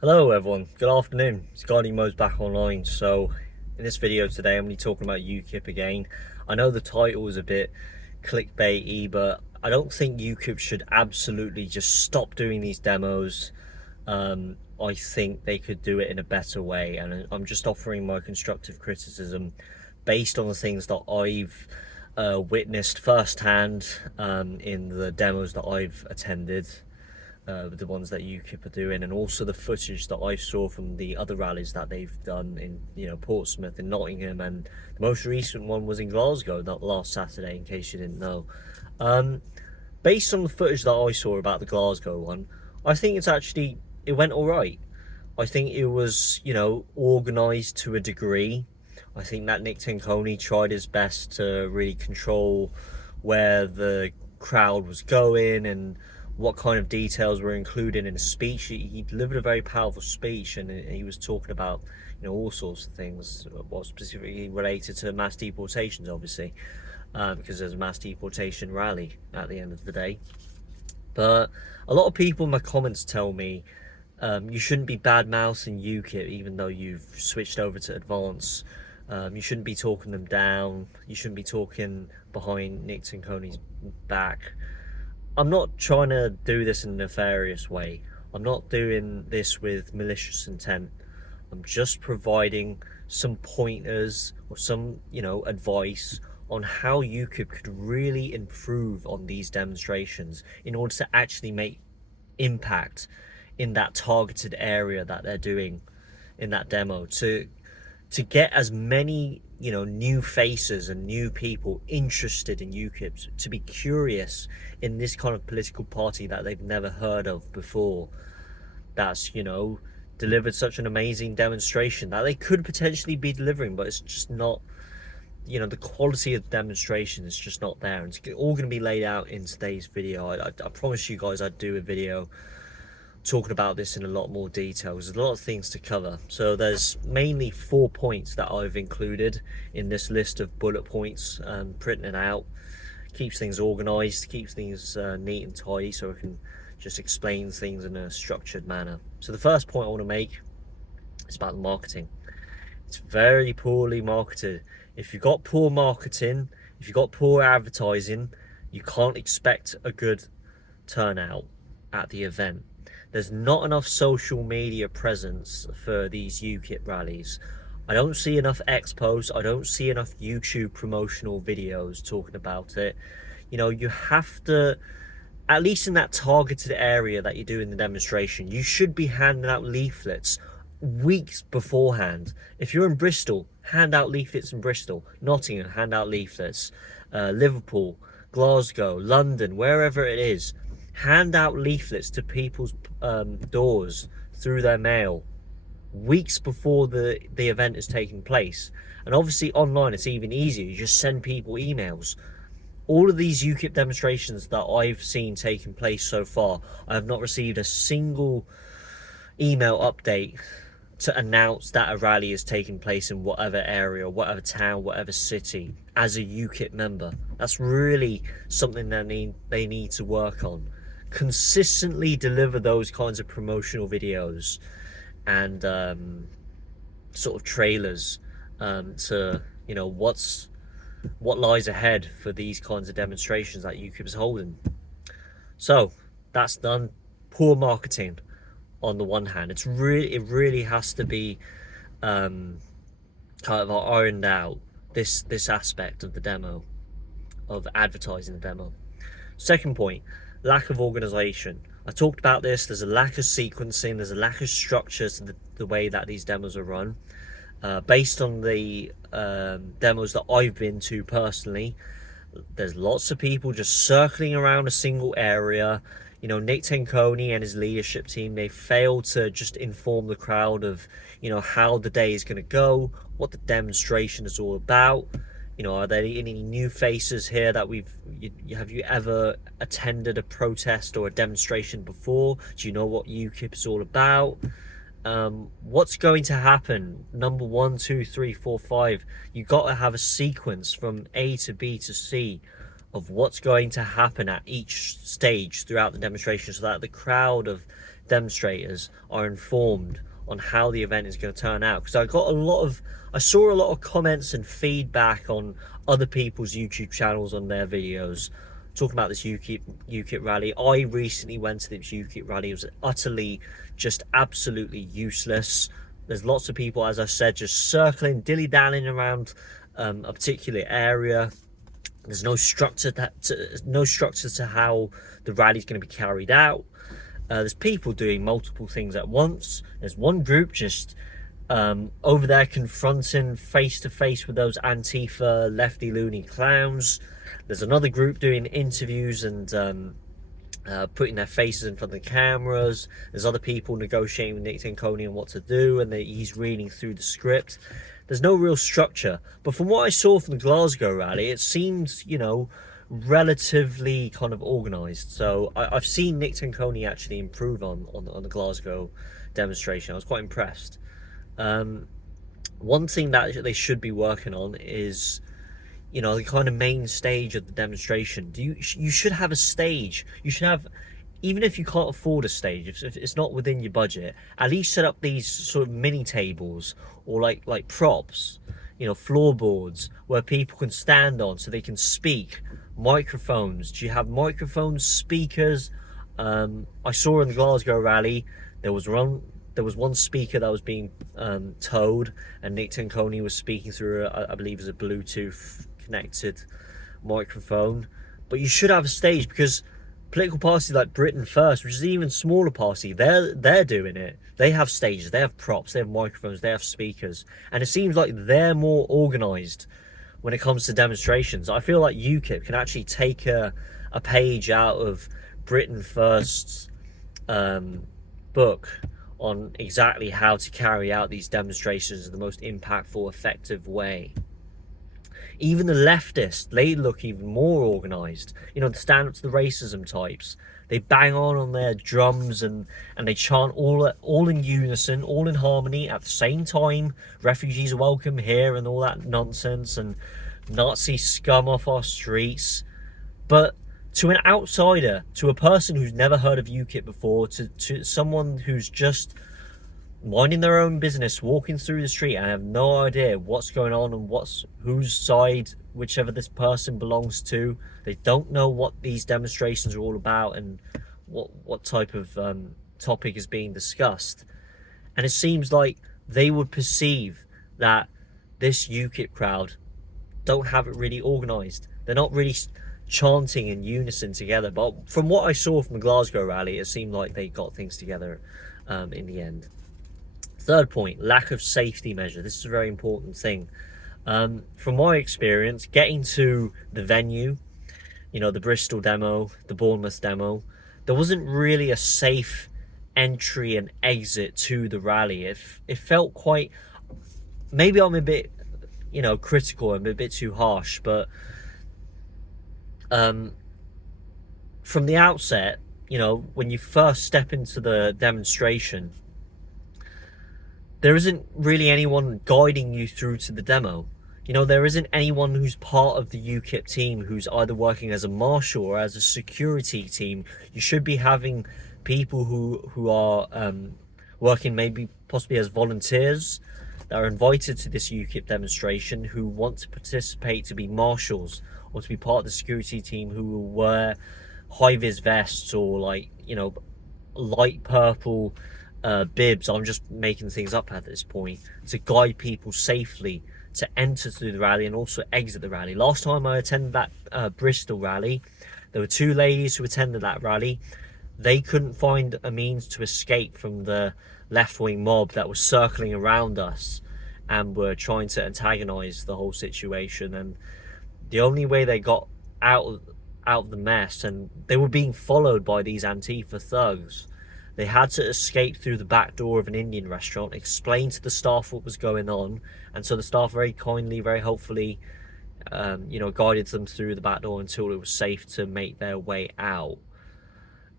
Hello everyone, good afternoon. It's Guardian Mo's back online. So in this video today I'm going to be talking about UKIP again. I know the title is a bit clickbaity, but I don't think UKIP should absolutely just stop doing these demos. I think they could do it in a better way, and I'm just offering my constructive criticism based on the things that I've witnessed firsthand in the demos that I've attended. The ones that UKIP are doing, and also the footage that I saw from the other rallies that they've done in Portsmouth and Nottingham, and the most recent one was in Glasgow, not last Saturday, in case you didn't know. Based on the footage that I saw about the Glasgow one, I think it went all right. I think it was organised to a degree. I think that Nick Tenconi tried his best to really control where the crowd was going and what kind of details were included in his speech. He delivered a very powerful speech, and he was talking about all sorts of things, well, specifically related to mass deportations, obviously, because there's a mass deportation rally at the end of the day. But a lot of people in my comments tell me you shouldn't be bad-mouthing UKIP even though you've switched over to advance. You shouldn't be talking them down. You shouldn't be talking behind Nick Tenconi's back. I'm not trying to do this in a nefarious way. I'm not doing this with malicious intent. I'm just providing some pointers or some, advice on how UKIP could really improve on these demonstrations in order to actually make impact in that targeted area that they're doing in that demo, to get as many new faces and new people interested in UKIP, to be curious in this kind of political party that they've never heard of before, that's delivered such an amazing demonstration that they could potentially be delivering, but it's just not, the quality of the demonstration is just not there. And it's all going to be laid out in today's video. I promise you guys I'd do a video talking about this in a lot more detail. There's a lot of things to cover. So there's mainly 4 points that I've included in this list of bullet points, printing it out. Keeps things organized, keeps things neat and tidy, so I can just explain things in a structured manner. So the first point I want to make is about the marketing. It's very poorly marketed. If you've got poor marketing, if you've got poor advertising, you can't expect a good turnout at the event. There's not enough social media presence for these UKIP rallies. I don't see enough expos. I don't see enough YouTube promotional videos talking about it. You have to, at least in that targeted area that you do in the demonstration, you should be handing out leaflets weeks beforehand. If you're in Bristol, hand out leaflets in Bristol. Nottingham, hand out leaflets. Liverpool, Glasgow, London, wherever it is, hand out leaflets to people's doors through their mail weeks before the event is taking place. And obviously online it's even easier. You just send people emails. All of these UKIP demonstrations that I've seen taking place so far, I have not received a single email update to announce that a rally is taking place in whatever area, whatever town, whatever city, as a UKIP member. That's really something that they need to work on. Consistently deliver those kinds of promotional videos and sort of trailers to what lies ahead for these kinds of demonstrations that UKIP is holding. So that's done. Poor marketing on the one hand. It really has to be kind of ironed out, this aspect of the demo, of advertising the demo. Second point, lack of organisation. I talked about this. There's a lack of sequencing. There's a lack of structure to the way that these demos are run. Based on the demos that I've been to personally, there's lots of people just circling around a single area. Nick Tenconi and his leadership team, they failed to just inform the crowd of, how the day is going to go, what the demonstration is all about. Are there any new faces here that have you ever attended a protest or a demonstration before? Do you know what UKIP is all about? What's going to happen? Number 1, 2, 3, 4, 5. You got to have a sequence from A to B to C of what's going to happen at each stage throughout the demonstration, so that the crowd of demonstrators are informed on how the event is going to turn out. Because I saw a lot of comments and feedback on other people's YouTube channels on their videos talking about this UKIP rally. I recently went to this UKIP rally. It was utterly, just absolutely useless. There's lots of people, as I said, just circling, dilly-dallying around a particular area. There's no structure to how the rally is going to be carried out. There's people doing multiple things at once. There's one group just over there confronting face to face with those Antifa lefty loony clowns. There's another group doing interviews and putting their faces in front of the cameras. There's other people negotiating with Nick Tinconi on what to do, and he's reading through the script. There's no real structure. But from what I saw from the Glasgow rally, it seems, you know, relatively kind of organised. So I've seen Nick Tinconi actually improve on the Glasgow demonstration. I was quite impressed. One thing that they should be working on is, you know, the kind of main stage of the demonstration. You should have a stage. You should have, even if you can't afford a stage, if it's not within your budget, at least set up these sort of mini tables or like props, you know, floorboards where people can stand on so they can speak. Microphones. Do you have microphones, speakers? I saw in the Glasgow rally there was one speaker that was being towed, and Nick Tinconi was speaking through I believe as a Bluetooth connected microphone. But you should have a stage, because political parties like Britain First, which is an even smaller party, they're doing it. They have stages, they have props, they have microphones, they have speakers, and it seems like they're more organised when it comes to demonstrations. I feel like UKIP can actually take a page out of Britain First's book on exactly how to carry out these demonstrations in the most impactful, effective way. Even the leftists, they look even more organised. You know, the stand up to the racism types. They bang on their drums and they chant all in unison, all in harmony at the same time. Refugees are welcome here and all that nonsense, and Nazi scum off our streets. But to an outsider, to a person who's never heard of UKIP before, to someone who's just minding their own business, walking through the street and have no idea what's going on and whose side whichever this person belongs to, they don't know what these demonstrations are all about and what type of topic is being discussed. And it seems like they would perceive that this UKIP crowd don't have it really organised. They're not really chanting in unison together. But from what I saw from the Glasgow rally, it seemed like they got things together in the end. Third point, lack of safety measure. This is a very important thing. From my experience, getting to the venue, you know, the Bristol demo, the Bournemouth demo, there wasn't really a safe entry and exit to the rally. It felt quite, maybe I'm a bit, you know, critical, I'm a bit too harsh, but from the outset, you know, when you first step into the demonstration, there isn't really anyone guiding you through to the demo. You know, there isn't anyone who's part of the UKIP team who's either working as a marshal or as a security team. You should be having people who are working maybe possibly as volunteers that are invited to this UKIP demonstration, who want to participate to be marshals or to be part of the security team, who will wear high-vis vests or, like, you know, light purple bibs. I'm just making things up at this point, to guide people safely to enter through the rally and also exit the rally. Last time I attended that Bristol rally, there were two ladies who attended that rally. They couldn't find a means to escape from the left-wing mob that was circling around us and were trying to antagonize the whole situation. And the only way they got out of the mess, and they were being followed by these Antifa thugs, they had to escape through the back door of an Indian restaurant, explain to the staff what was going on, and so the staff very kindly, very helpfully, you know, guided them through the back door until it was safe to make their way out.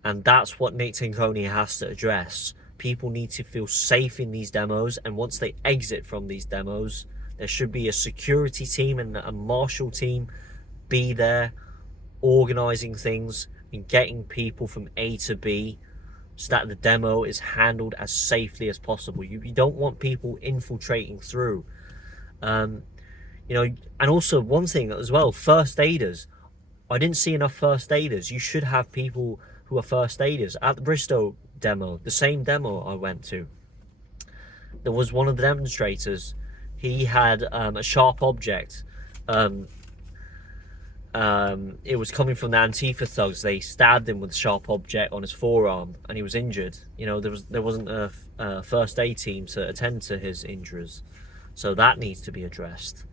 And that's what Nick Tinconi has to address. People need to feel safe in these demos, and once they exit from these demos, there should be a security team and a marshal team be there, organising things and getting people from A to B so that the demo is handled as safely as possible. You don't want people infiltrating through. You know, and also one thing as well, first aiders. I didn't see enough first aiders. You should have people who are first aiders. At the Bristol demo, the same demo I went to, there was one of the demonstrators. He had a sharp object. It was coming from the Antifa thugs. They stabbed him with a sharp object on his forearm, and he was injured. You know, there wasn't a first aid team to attend to his injuries, so that needs to be addressed.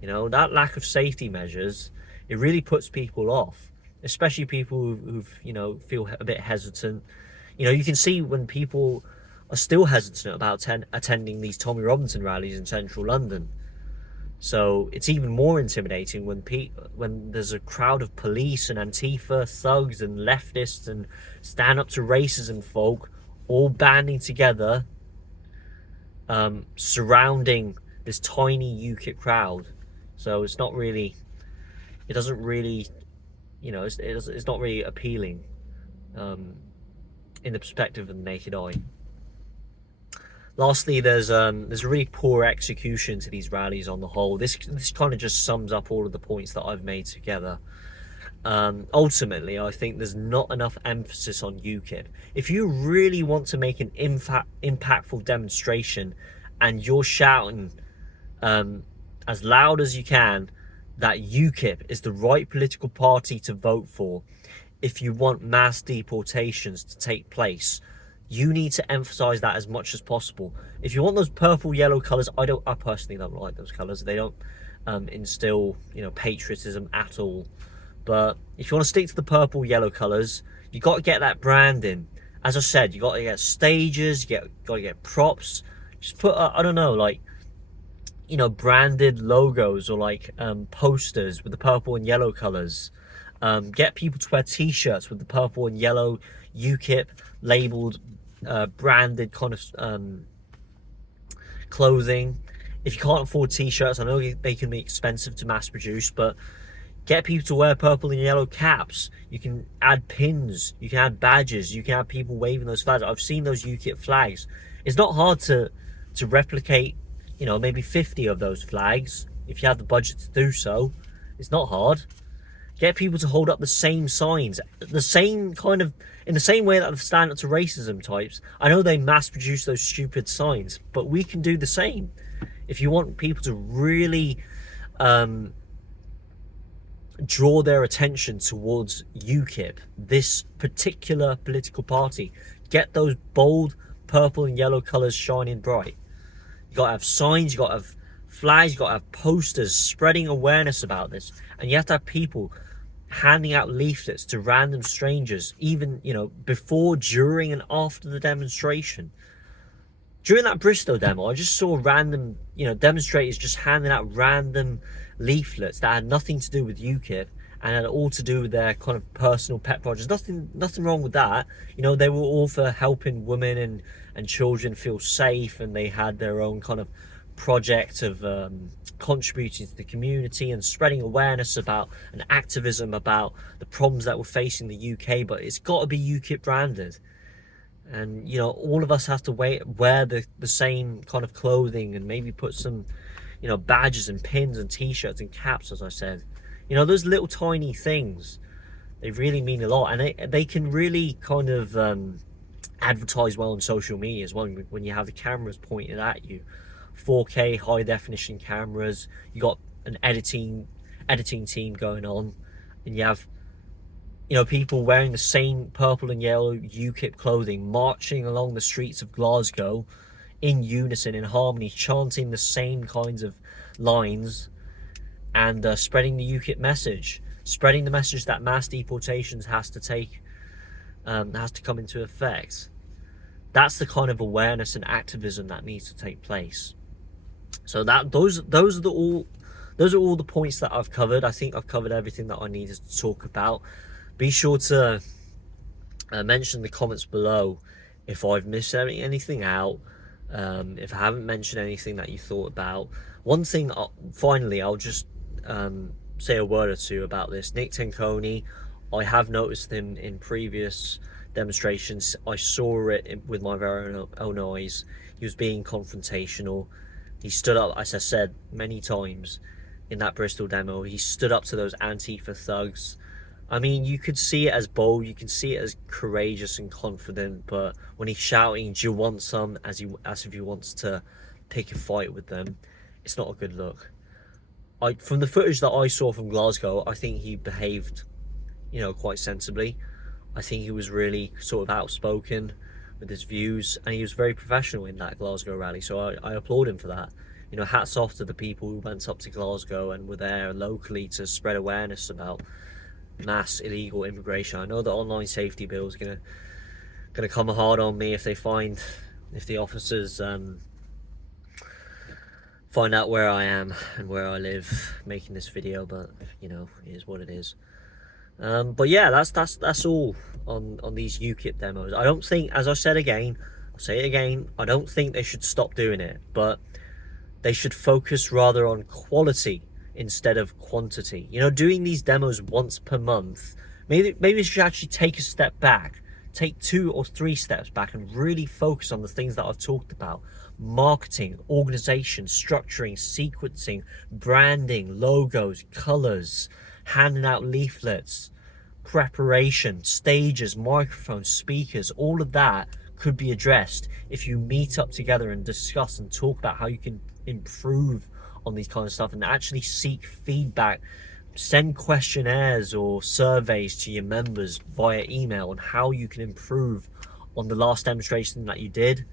You know, that lack of safety measures, it really puts people off, especially people who've you know, feel a bit hesitant. You know, you can see when people are still hesitant about attending these Tommy Robinson rallies in central London. So it's even more intimidating when there's a crowd of police and Antifa thugs and leftists and stand up to racism folk all banding together, surrounding this tiny UKIP crowd. So it's not really, it doesn't really, you know, it's not really appealing in the perspective of the naked eye. Lastly, there's a really poor execution to these rallies on the whole. This kind of just sums up all of the points that I've made together. Ultimately, I think there's not enough emphasis on UKIP. If you really want to make an impactful demonstration and you're shouting as loud as you can that UKIP is the right political party to vote for, if you want mass deportations to take place, you need to emphasize that as much as possible. If you want those purple yellow colors, I personally don't like those colors. They don't instill, you know, patriotism at all. But if you want to stick to the purple yellow colors, you got to get that branding. As I said, you got to get stages, got to get props. Just put I don't know, like, you know, branded logos or like posters with the purple and yellow colors. Get people to wear t-shirts with the purple and yellow UKIP labeled branded kind of clothing. If you can't afford t-shirts, I know they can be expensive to mass produce, but get people to wear purple and yellow caps. You can add pins, you can add badges, you can have people waving those flags. I've seen those UKIP flags. It's not hard to replicate, you know, maybe 50 of those flags if you have the budget to do so. It's not hard. Get people to hold up the same signs, the same kind of, in the same way that the stand up to racism types. I know they mass produce those stupid signs, but we can do the same. If you want people to really draw their attention towards UKIP, this particular political party, get those bold purple and yellow colours shining bright. You got to have signs, you got to have flags, you got to have posters spreading awareness about this, and you have to have people handing out leaflets to random strangers, even, you know, before, during and after the demonstration. During that Bristol demo, I just saw random, you know, demonstrators just handing out random leaflets that had nothing to do with UKIP and had all to do with their kind of personal pet projects. Nothing wrong with that. You know, they were all for helping women and children feel safe, and they had their own kind of project of contributing to the community and spreading awareness about and activism about the problems that we're facing in the UK. But it's got to be UKIP branded, and you know, all of us have to wear the same kind of clothing, and maybe put some, you know, badges and pins and t-shirts and caps, as I said. You know, those little tiny things, they really mean a lot, and they can really kind of advertise well on social media as well when you have the cameras pointed at you. 4K high definition cameras, you got an editing team going on, and you have, you know, people wearing the same purple and yellow UKIP clothing, marching along the streets of Glasgow in unison, in harmony, chanting the same kinds of lines, and spreading the UKIP message, spreading the message that mass deportations has to come into effect. That's the kind of awareness and activism that needs to take place. So those are all the points that I've covered. I think I've covered everything that I needed to talk about. Be sure to mention in the comments below if I've missed anything out, if I haven't mentioned anything that you thought about. One thing, finally, I'll just say a word or two about this. Nick Tenconi, I have noticed him in previous demonstrations. I saw it with my very own eyes. He was being confrontational. He stood up, as I said many times in that Bristol demo, he stood up to those Antifa thugs. I mean, you could see it as bold, you can see it as courageous and confident, but when he's shouting, do you want some, as if he wants to pick a fight with them, it's not a good look. From the footage that I saw from Glasgow, I think he behaved, quite sensibly. I think he was really sort of outspoken with his views, and he was very professional in that Glasgow rally, so I applaud him for that. Hats off to the people who went up to Glasgow and were there locally to spread awareness about mass illegal immigration. I know the online safety bill is gonna come hard on me if the officers find out where I am and where I live making this video, but it is what it is. But yeah, that's all on these UKIP demos. I don't think, as I said again, I'll say it again, I don't think they should stop doing it, but they should focus rather on quality instead of quantity. Doing these demos once per month, maybe we should actually take a step back, take 2 or 3 steps back and really focus on the things that I've talked about. Marketing, organization, structuring, sequencing, branding, logos, colors, handing out leaflets, preparation, stages, microphones, speakers, all of that could be addressed if you meet up together and discuss and talk about how you can improve on these kind of stuff and actually seek feedback. Send questionnaires or surveys to your members via email on how you can improve on the last demonstration that you did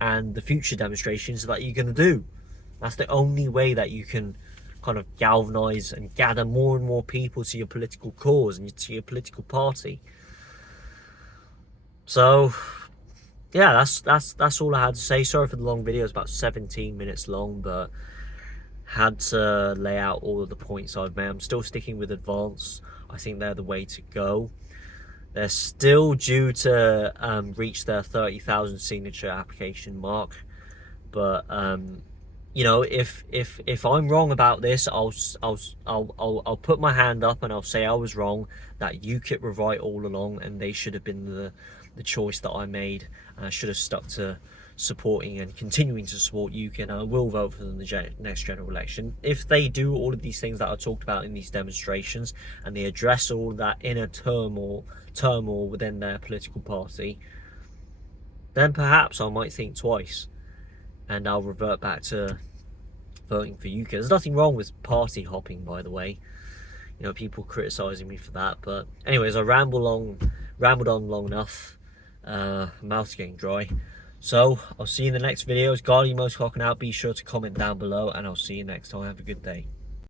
and the future demonstrations that you're going to do. That's the only way that you can kind of galvanize and gather more and more people to your political cause and to your political party. So yeah, that's all I had to say. Sorry for the long video, it's about 17 minutes long, but had to lay out all of the points I've made. I'm still sticking with advance. I think they're the way to go. They're still due to reach their 30,000 signature application mark, but if I'm wrong about this, I'll put my hand up and I'll say I was wrong, that UKIP were right all along and they should have been the choice that I made, and I should have stuck to supporting and continuing to support UKIP, and I will vote for them in the next general election. If they do all of these things that I talked about in these demonstrations and they address all that inner turmoil within their political party, then perhaps I might think twice and I'll revert back to voting for UKIP. There's nothing wrong with party hopping, by the way. People criticising me for that, but anyways, I rambled on long enough. Mouth's getting dry. So I'll see you in the next video. It's Guardian Most Clocking out. Be sure to comment down below, and I'll see you next time. Have a good day.